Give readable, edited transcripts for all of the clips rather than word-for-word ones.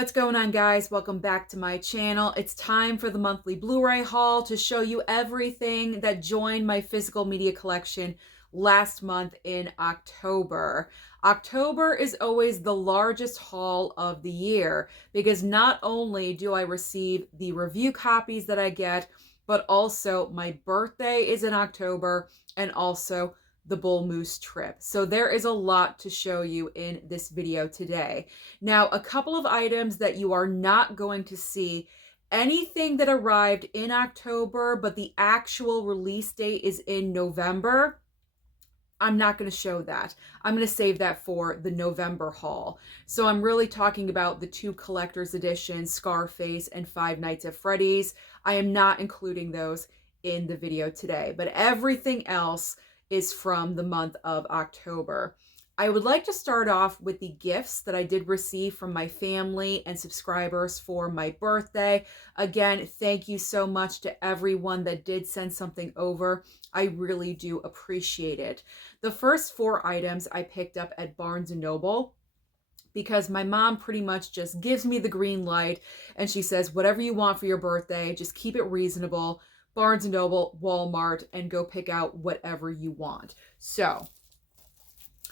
What's going on, guys? Welcome back to my channel. It's time for the monthly Blu-ray haul to show you everything that joined my physical media collection last month in October. October is always the largest haul of the year because not only do I receive the review copies that I get, but also my birthday is in October and also the Bullmoose trip. So there is a lot to show you in this video today. Now, a couple of items that you are not going to see. Anything that arrived in October, but the actual release date is in November, I'm not going to show that. I'm going to save that for the November haul. So I'm really talking about the two collector's editions, Scarface and Five Nights at Freddy's. I am not including those in the video today, but everything else is from the month of October. I would like to start off with the gifts that I did receive from my family and subscribers for my birthday. Again, thank you so much to everyone that did send something over. I really do appreciate it. The first four items I picked up at Barnes & Noble because my mom pretty much just gives me the green light and she says, whatever you want for your birthday, just keep it reasonable. Barnes & Noble, Walmart, and go pick out whatever you want. So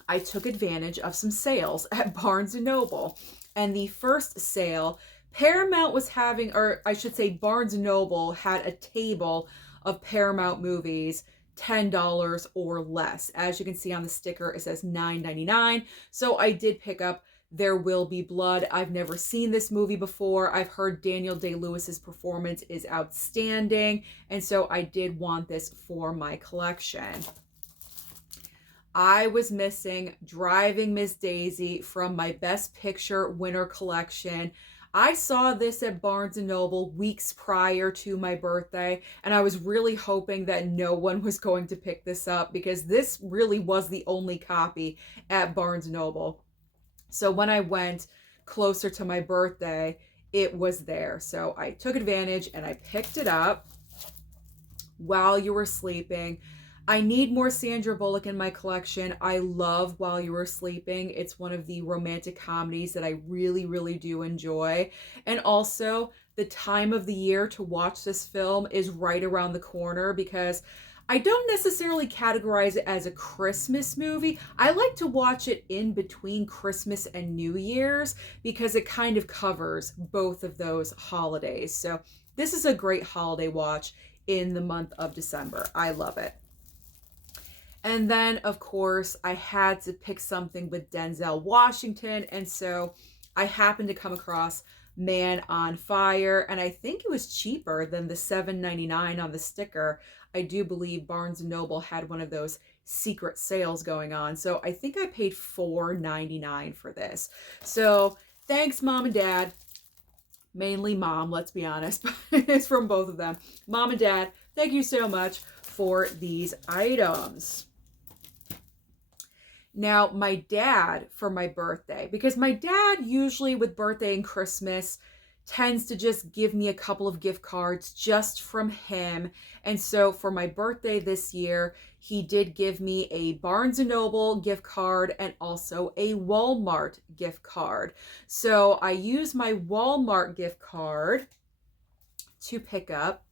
I took advantage of some sales at Barnes & Noble. And the first sale, Paramount was having, or I should say Barnes & Noble had a table of Paramount movies, $10 or less. As you can see on the sticker, it says $9.99. So I did pick up There Will Be Blood. I've never seen this movie before. I've heard Daniel Day-Lewis's performance is outstanding, and so I did want this for my collection. I was missing Driving Miss Daisy from my Best Picture winter collection. I saw this at Barnes & Noble weeks prior to my birthday, and I was really hoping that no one was going to pick this up because this really was the only copy at Barnes & Noble. So when I went closer to my birthday, it was there. So I took advantage and I picked it up while you were sleeping. I need more Sandra Bullock in my collection. I love While You Were Sleeping. It's one of the romantic comedies that I really, really do enjoy. And also, the time of the year to watch this film is right around the corner because I don't necessarily categorize it as a Christmas movie. I like to watch it in between Christmas and New Year's because it kind of covers both of those holidays. So this is a great holiday watch in the month of December. I love it. And then, of course, I had to pick something with Denzel Washington. And so I happened to come across Man on Fire, and I think it was cheaper than the $7.99 on the sticker. I do believe Barnes & Noble had one of those secret sales going on, so I think I paid $4.99 for this. So thanks, Mom and Dad. Mainly Mom, let's be honest, but it's from both of them. Mom and Dad, thank you so much for these items. Now, my dad, for my birthday, because my dad usually with birthday and Christmas tends to just give me a couple of gift cards just from him. And so for my birthday this year, he did give me a Barnes & Noble gift card and also a Walmart gift card. So I used my Walmart gift card to pick up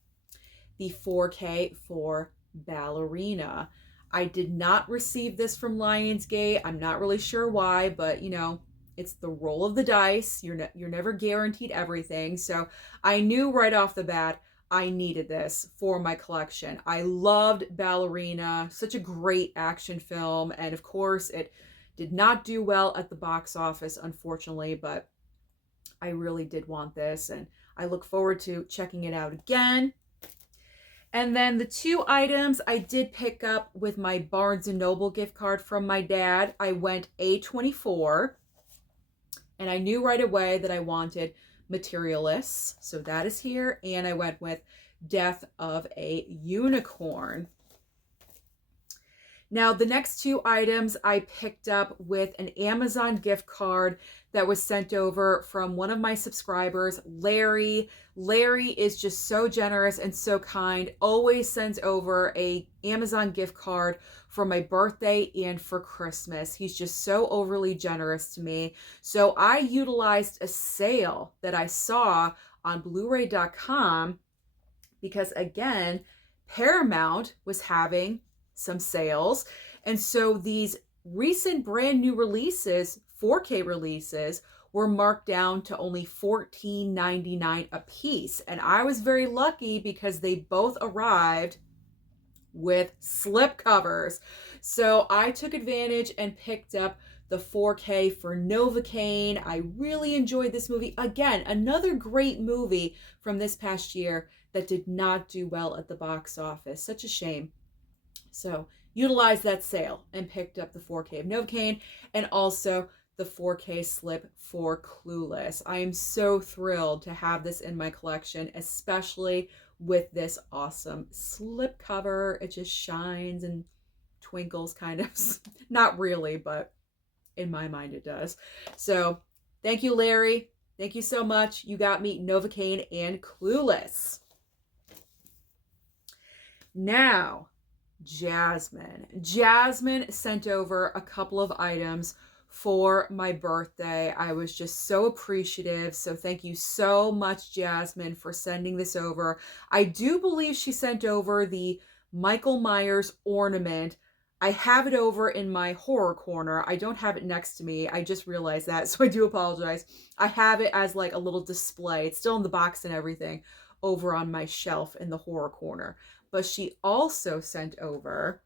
the 4K for Ballerina. I did not receive this from Lionsgate. I'm not really sure why, but you know, it's the roll of the dice. You're never guaranteed everything. So I knew right off the bat I needed this for my collection. I loved Ballerina, such a great action film. And of course, it did not do well at the box office, unfortunately, but I really did want this. And I look forward to checking it out again. And then the two items I did pick up with my Barnes & Noble gift card from my dad. I went A24, and I knew right away that I wanted Materialists. So that is here. And I went with Death of a Unicorn. Now, the next two items I picked up with an Amazon gift card that was sent over from one of my subscribers, Larry. Larry is just so generous and so kind, always sends over a Amazon gift card for my birthday and for Christmas. He's just so overly generous to me. So I utilized a sale that I saw on blu-ray.com because, again, Paramount was having some sales. And so these recent brand new releases, 4K releases, were marked down to only $14.99 a piece. And I was very lucky because they both arrived with slip covers. So I took advantage and picked up the 4K for Novocaine. I really enjoyed this movie. Again, another great movie from this past year that did not do well at the box office. Such a shame. So utilized that sale and picked up the 4K of Novocaine and also the 4K slip for Clueless. I am so thrilled to have this in my collection, especially with this awesome slip cover. It just shines and twinkles, kind of. Not really, but in my mind it does. So thank you, Larry. Thank you so much. You got me Novocaine and Clueless. Now, Jasmine. Jasmine sent over a couple of items for my birthday. I was just so appreciative. So thank you so much, Jasmine, for sending this over. I do believe she sent over the Michael Myers ornament. I have it over in my horror corner. I don't have it next to me. I just realized that, so I do apologize. I have it as like a little display. It's still in the box and everything over on my shelf in the horror corner. But she also sent over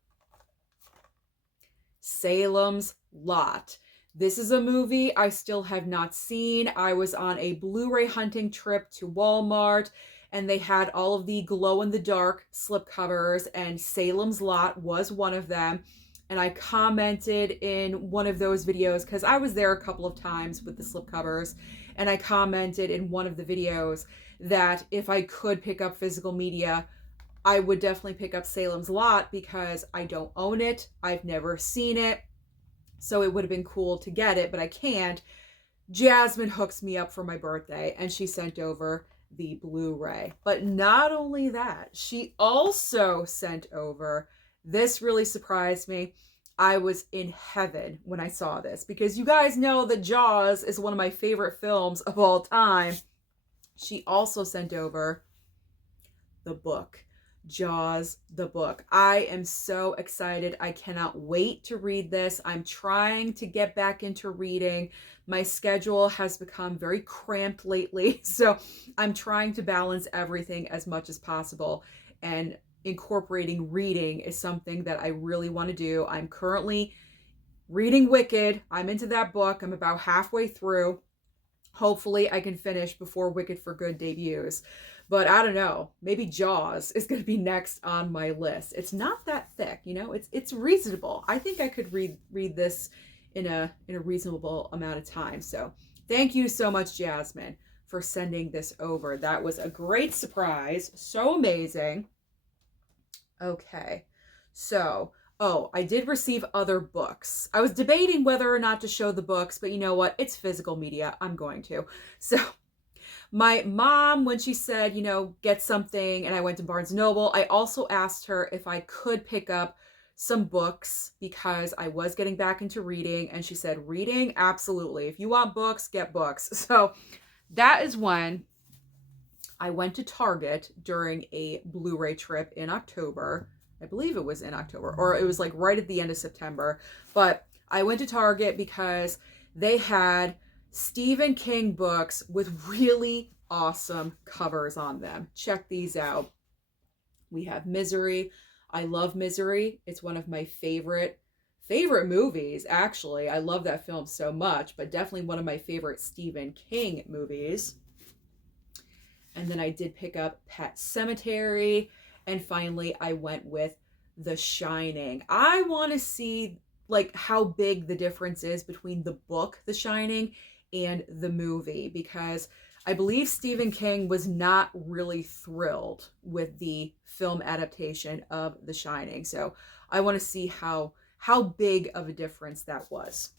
Salem's Lot. This is a movie I still have not seen. I was on a Blu-ray hunting trip to Walmart, and they had all of the glow-in-the-dark slipcovers, and Salem's Lot was one of them. And I commented in one of those videos, because I was there a couple of times with the slipcovers, and I commented in one of the videos that if I could pick up physical media, I would definitely pick up Salem's Lot because I don't own it. I've never seen it. So it would have been cool to get it, but I can't. Jasmine hooks me up for my birthday and she sent over the Blu-ray. But not only that, she also sent over, this really surprised me. I was in heaven when I saw this because you guys know that Jaws is one of my favorite films of all time. She also sent over the book. Jaws, the book. I am so excited. I cannot wait to read this. I'm trying to get back into reading. My schedule has become very cramped lately, so I'm trying to balance everything as much as possible, and incorporating reading is something that I really want to do. I'm currently reading Wicked. I'm into that book. I'm about halfway through. Hopefully I can finish before Wicked for Good debuts. But I don't know, maybe Jaws is going to be next on my list. It's not that thick, you know, it's reasonable. I think I could read this in a reasonable amount of time. So thank you so much, Jasmine, for sending this over. That was a great surprise. So amazing. Okay, so, oh, I did receive other books. I was debating whether or not to show the books, but you know what? It's physical media. I'm going to. So my mom, when she said, you know, get something, and I went to Barnes & Noble, I also asked her if I could pick up some books because I was getting back into reading, and she said, reading? Absolutely. If you want books, get books. So that is when I went to Target during a Blu-ray trip in October. I believe it was in October, or it was like right at the end of September. But I went to Target because they had Stephen King books with really awesome covers on them. Check these out. We have Misery. I love Misery. It's one of my favorite movies, actually. I love that film so much, but definitely one of my favorite Stephen King movies. And then I did pick up Pet Sematary. And finally, I went with The Shining. I want to see like how big the difference is between the book, The Shining, and the movie, because I believe Stephen King was not really thrilled with the film adaptation of The Shining. So I want to see how big of a difference that was.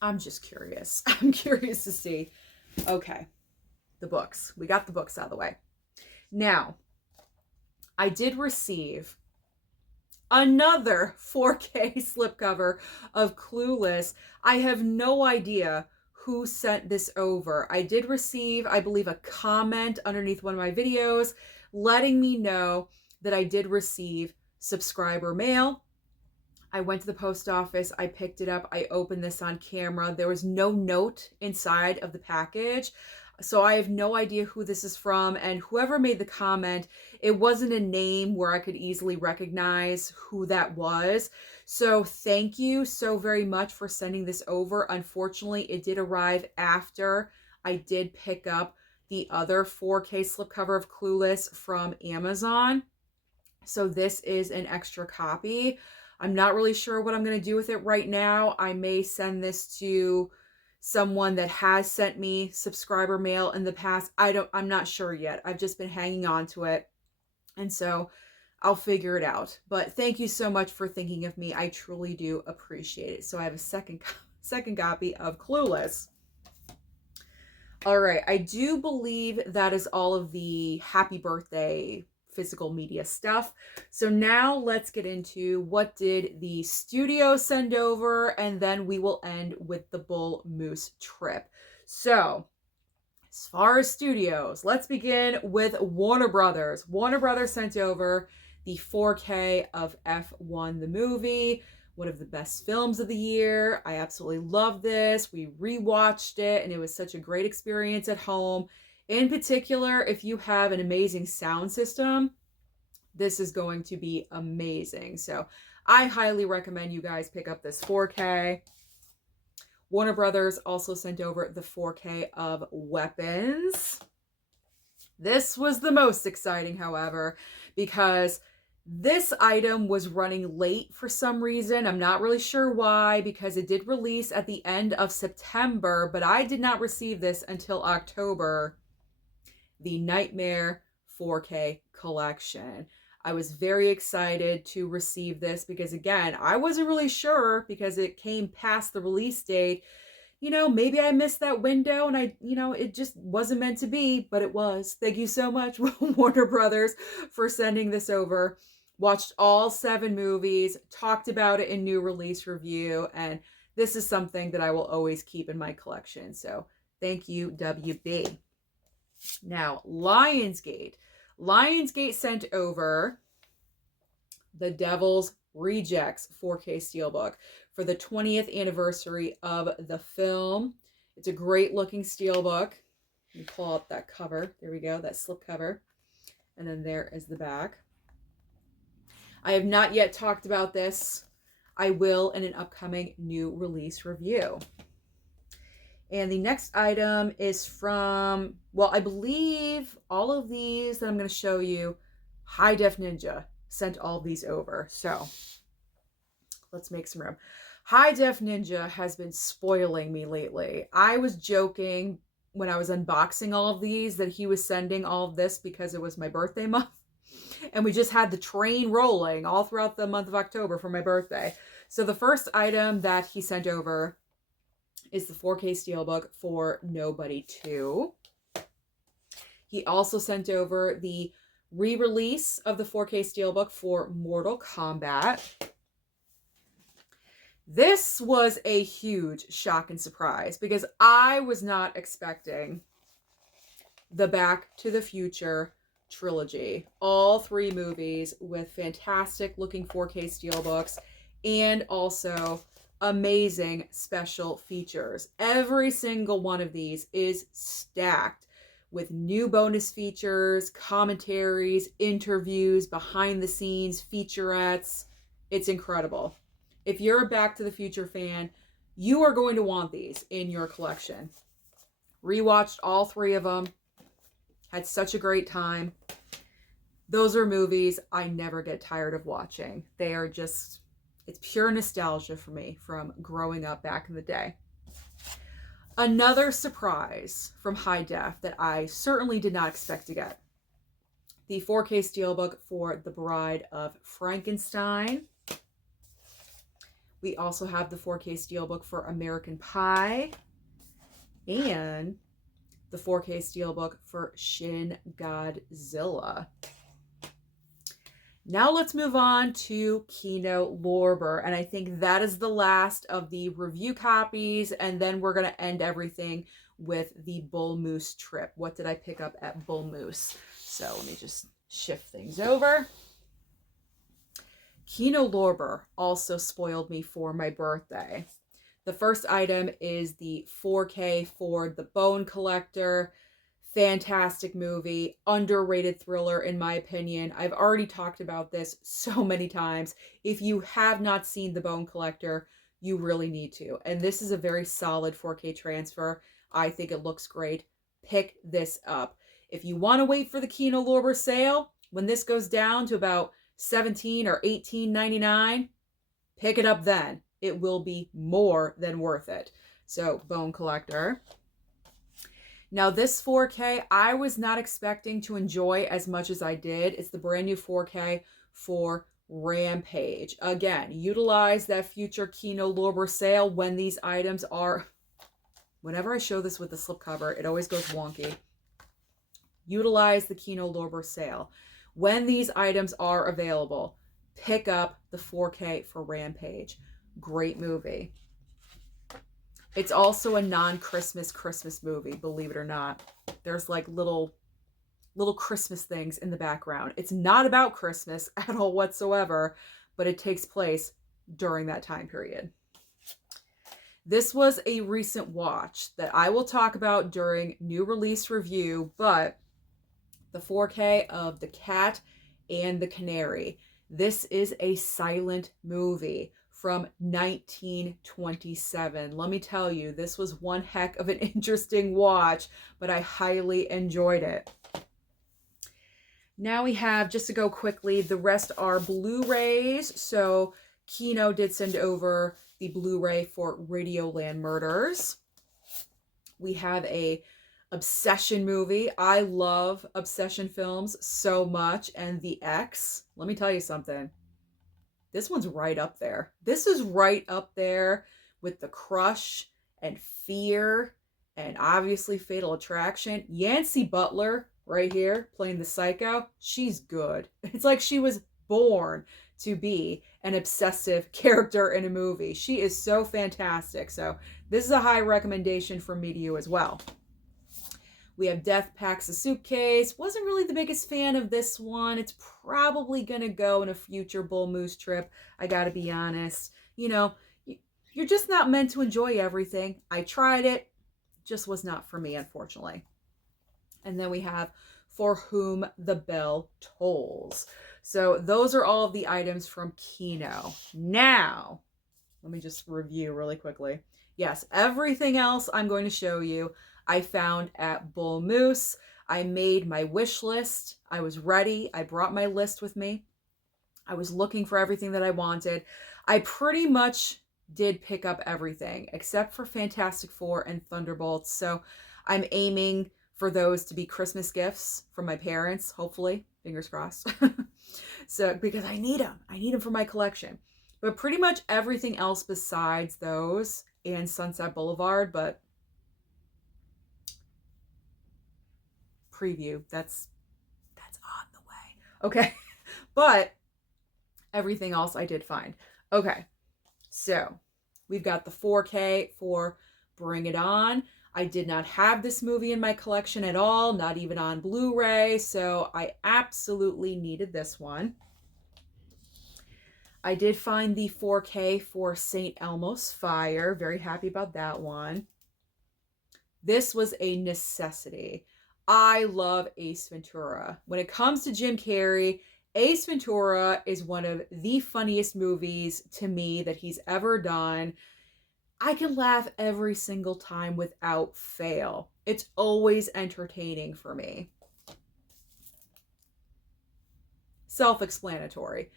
I'm just curious. I'm curious to see. Okay, the books. We got the books out of the way. Now, I did receive another 4K slipcover of Clueless. I have no idea who sent this over. I did receive, I believe, a comment underneath one of my videos letting me know that I did receive subscriber mail. I went to the post office, I picked it up, I opened this on camera. There was no note inside of the package. So I have no idea who this is from, and whoever made the comment, it wasn't a name where I could easily recognize who that was. So thank you so very much for sending this over. Unfortunately, it did arrive after I did pick up the other 4K slipcover of Clueless from Amazon. So this is an extra copy. I'm not really sure what I'm going to do with it right now. I may send this to someone that has sent me subscriber mail in the past. I'm not sure yet. I've just been hanging on to it. And so I'll figure it out. But thank you so much for thinking of me. I truly do appreciate it. So I have a second copy of Clueless. All right. I do believe that is all of the happy birthday physical media stuff. So now let's get into what did the studio send over, and then we will end with the Bullmoose trip. So as far as studios, let's begin with Warner Brothers. Warner Brothers sent over the 4K of F1 the movie, one of the best films of the year. I absolutely love this. We rewatched it and it was such a great experience at home. In particular, if you have an amazing sound system, this is going to be amazing. So I highly recommend you guys pick up this 4K. Warner Brothers also sent over the 4K of Weapons. This was the most exciting, however, because this item was running late for some reason. I'm not really sure why, because it did release at the end of September, but I did not receive this until October. The Nightmare 4K collection. I was very excited to receive this because, again, I wasn't really sure because it came past the release date. You know, maybe I missed that window and it just wasn't meant to be, but it was. Thank you so much, Warner Brothers, for sending this over. Watched all 7 movies, talked about it in new release review, and this is something that I will always keep in my collection. So thank you, WB. Now, Lionsgate. Lionsgate sent over The Devil's Rejects 4K Steelbook for the 20th anniversary of the film. It's a great looking steelbook. Let me pull out that cover. There we go, that slip cover. And then there is the back. I have not yet talked about this. I will in an upcoming new release review. And the next item is from, well, I believe all of these that I'm going to show you, High Def Ninja sent all of these over. So let's make some room. High Def Ninja has been spoiling me lately. I was joking when I was unboxing all of these that he was sending all of this because it was my birthday month. And we just had the train rolling all throughout the month of October for my birthday. So the first item that he sent over is the 4K Steelbook for Nobody 2. He also sent over the re-release of the 4K Steelbook for Mortal Kombat. This was a huge shock and surprise because I was not expecting the Back to the Future trilogy. All 3 movies with fantastic looking 4K Steelbooks and also amazing special features. Every single one of these is stacked with new bonus features, commentaries, interviews, behind the scenes, featurettes. It's incredible. If you're a Back to the Future fan, you are going to want these in your collection. Rewatched all 3 of them. Had such a great time. Those are movies I never get tired of watching. They are just, it's pure nostalgia for me from growing up back in the day. Another surprise from High Def that I certainly did not expect to get. The 4K Steelbook for The Bride of Frankenstein. We also have the 4K Steelbook for American Pie. And the 4K Steelbook for Shin Godzilla. Now let's move on to Kino Lorber, and I think that is the last of the review copies, and then we're going to end everything with the Bullmoose trip. What did I pick up at Bullmoose? So let me just shift things over. Kino Lorber also spoiled me for my birthday. The first item is the 4K Ford the Bone Collector. Fantastic movie, underrated thriller in my opinion. I've already talked about this so many times. If you have not seen The Bone Collector, you really need to. And this is a very solid 4K transfer. I think it looks great. Pick this up. If you want to wait for the Kino Lorber sale, when this goes down to about $17 or $18.99, pick it up then. It will be more than worth it. So, Bone Collector. Now this 4K, I was not expecting to enjoy as much as I did. It's the brand new 4K for Rampage. Again, utilize that future Kino Lorber sale when these items are... Whenever I show this with the slipcover, it always goes wonky. Utilize the Kino Lorber sale. When these items are available, pick up the 4K for Rampage. Great movie. It's also a non-Christmas movie, believe it or not. There's like little Christmas things in the background. It's not about Christmas at all whatsoever, but it takes place during that time period. This was a recent watch that I will talk about during new release review, but the 4K of The Cat and the Canary. This is a silent movie from 1927. Let me tell you, this was one heck of an interesting watch, but I highly enjoyed it. Now we have, just to go quickly, the rest are Blu-rays. So Kino did send over the Blu-ray for Radioland Murders. We have a obsession movie. I love obsession films so much. And The X, let me tell you something. This one's right up there. This is right up there with The Crush and Fear and obviously Fatal Attraction. Yancey Butler right here playing the psycho. She's good. It's like she was born to be an obsessive character in a movie. She is so fantastic. So this is a high recommendation from me to you as well. We have Death Packs a Suitcase. Wasn't really the biggest fan of this one. It's probably going to go in a future Bullmoose trip. I got to be honest. You know, you're just not meant to enjoy everything. I tried it. Just was not for me, unfortunately. And then we have For Whom the Bell Tolls. So those are all of the items from Kino. Now, let me just review really quickly. Yes, everything else I'm going to show you I found at Bullmoose. I made my wish list. I was ready. I brought my list with me. I was looking for everything that I wanted. I pretty much did pick up everything except for Fantastic Four and Thunderbolts. So I'm aiming for those to be Christmas gifts from my parents, hopefully. Fingers crossed. So, because I need them. I need them for my collection. But pretty much everything else besides those and Sunset Boulevard, but preview, that's on the way. Okay. But everything else I did find. Okay. So we've got the 4K for Bring It On. I did not have this movie in my collection at all, not even on Blu-ray, so I absolutely needed this one. I did find the 4K for St. Elmo's Fire. Very happy about that one. This was a necessity. I love Ace Ventura. When it comes to Jim Carrey, Ace Ventura is one of the funniest movies to me that he's ever done. I can laugh every single time without fail. It's always entertaining for me. Self-explanatory.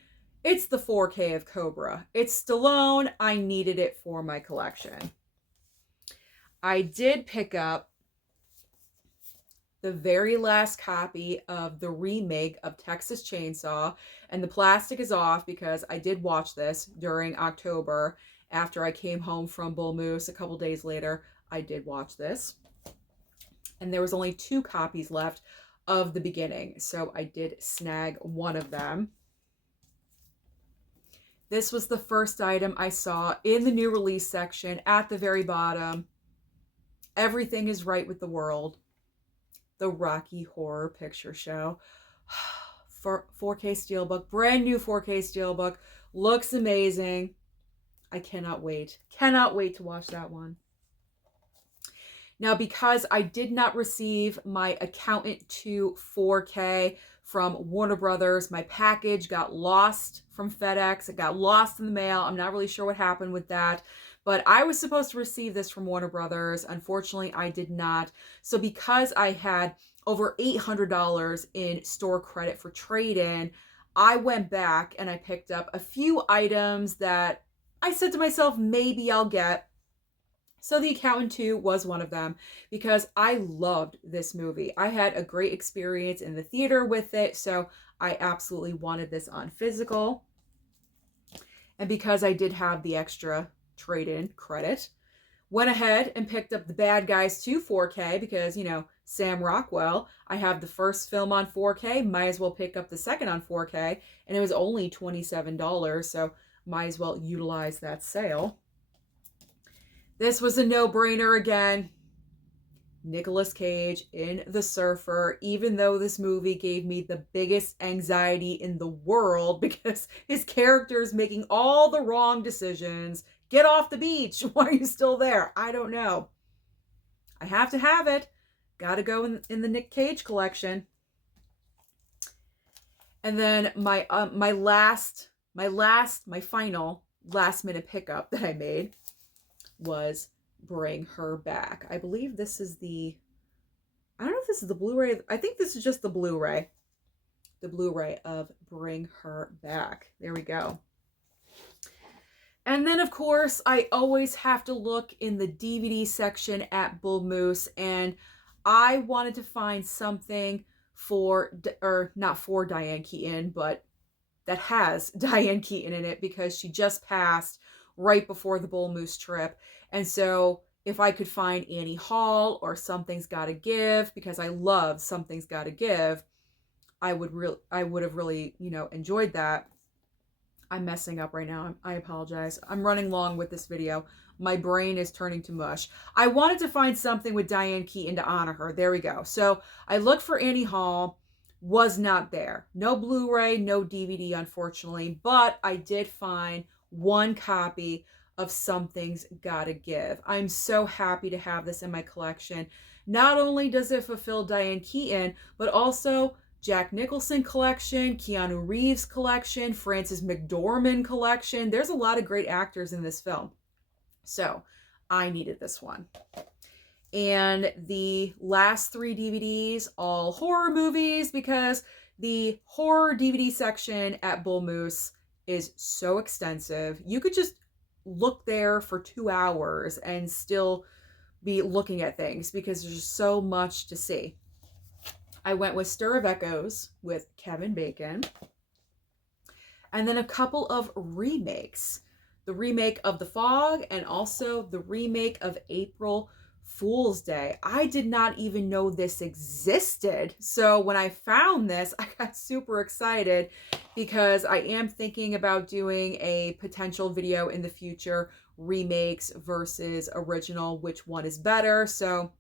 It's the 4K of Cobra. It's Stallone. I needed it for my collection. I did pick up the very last copy of the remake of Texas Chainsaw, and the plastic is off because I did watch this during October after I came home from Bullmoose a couple days later. I did watch this, and there was only 2 copies left of the beginning, so I did snag one of them. This was the first item I saw in the new release section at the very bottom. Everything is right with the world. The Rocky Horror Picture Show. For 4K Steelbook, brand new 4K Steelbook. Looks amazing. I cannot wait. Cannot wait to watch that one. Now, because I did not receive my Accountant 2 4K from Warner Brothers, my package got lost from FedEx. It got lost in the mail. I'm not really sure what happened with that. But I was supposed to receive this from Warner Brothers. Unfortunately, I did not. So because I had over $800 in store credit for trade-in, I went back and I picked up a few items that I said to myself, maybe I'll get. So The Accountant 2 was one of them because I loved this movie. I had a great experience in the theater with it, so I absolutely wanted this on physical. And because I did have the extra trade-in credit, went ahead and picked up The Bad Guys 2 4K because, you know, Sam Rockwell. I have the first film on 4K, might as well pick up the second on 4K, and it was only $27, so might as well utilize that sale. This was a no-brainer again. Nicolas Cage in The Surfer, even though this movie gave me the biggest anxiety in the world because his character is making all the wrong decisions. Get off the beach. Why are you still there? I don't know. I have to have it. Gotta go in the Nick Cage collection. And then my final last minute pickup that I made was Bring Her Back. I believe this is I don't know if this is the Blu-ray. I think this is just the Blu-ray. The Blu-ray of Bring Her Back. There we go. And then, of course, I always have to look in the DVD section at Bullmoose, and I wanted to find something not for Diane Keaton, but that has Diane Keaton in it because she just passed right before the Bullmoose trip. And so if I could find Annie Hall or Something's Gotta Give, because I love Something's Gotta Give, I would have really, you know, enjoyed that. I'm messing up right now. I apologize. I'm running long with this video. My brain is turning to mush. I wanted to find something with Diane Keaton to honor her. There we go. So I looked for Annie Hall. Was not there. No Blu-ray, no DVD, unfortunately. But I did find one copy of Something's Gotta Give. I'm so happy to have this in my collection. Not only does it fulfill Diane Keaton, but also Jack Nicholson collection, Keanu Reeves collection, Frances McDormand collection. There's a lot of great actors in this film. So I needed this one. And the last 3 DVDs, all horror movies, because the horror DVD section at Bullmoose is so extensive. You could just look there for 2 hours and still be looking at things because there's so much to see. I went with Stir of Echoes with Kevin Bacon. And then a couple of remakes. The remake of The Fog and also the remake of April Fool's Day. I did not even know this existed. So when I found this, I got super excited because I am thinking about doing a potential video in the future, remakes versus original, which one is better. So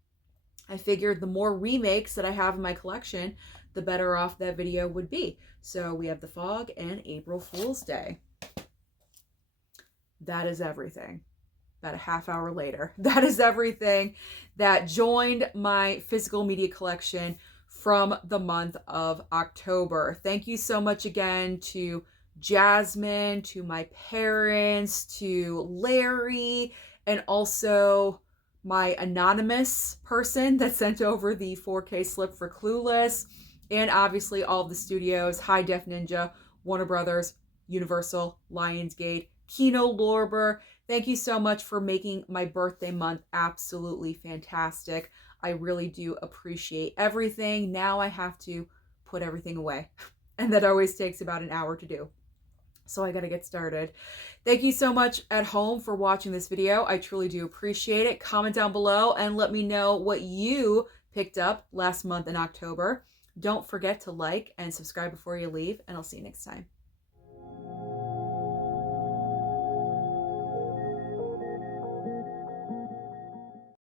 I figured the more remakes that I have in my collection, the better off that video would be. So we have The Fog and April Fool's Day. That is everything. About a half hour later, that is everything that joined my physical media collection from the month of October. Thank you so much again to Jasmine, to my parents, to Larry, and also my anonymous person that sent over the 4K slip for Clueless, and obviously all of the studios, High Def Ninja, Warner Brothers, Universal, Lionsgate, Kino Lorber, thank you so much for making my birthday month absolutely fantastic. I really do appreciate everything. Now I have to put everything away. And that always takes about an hour to do. So I gotta get started. Thank you so much at home for watching this video. I truly do appreciate it. Comment down below and let me know what you picked up last month in October. Don't forget to like and subscribe before you leave, and I'll see you next time.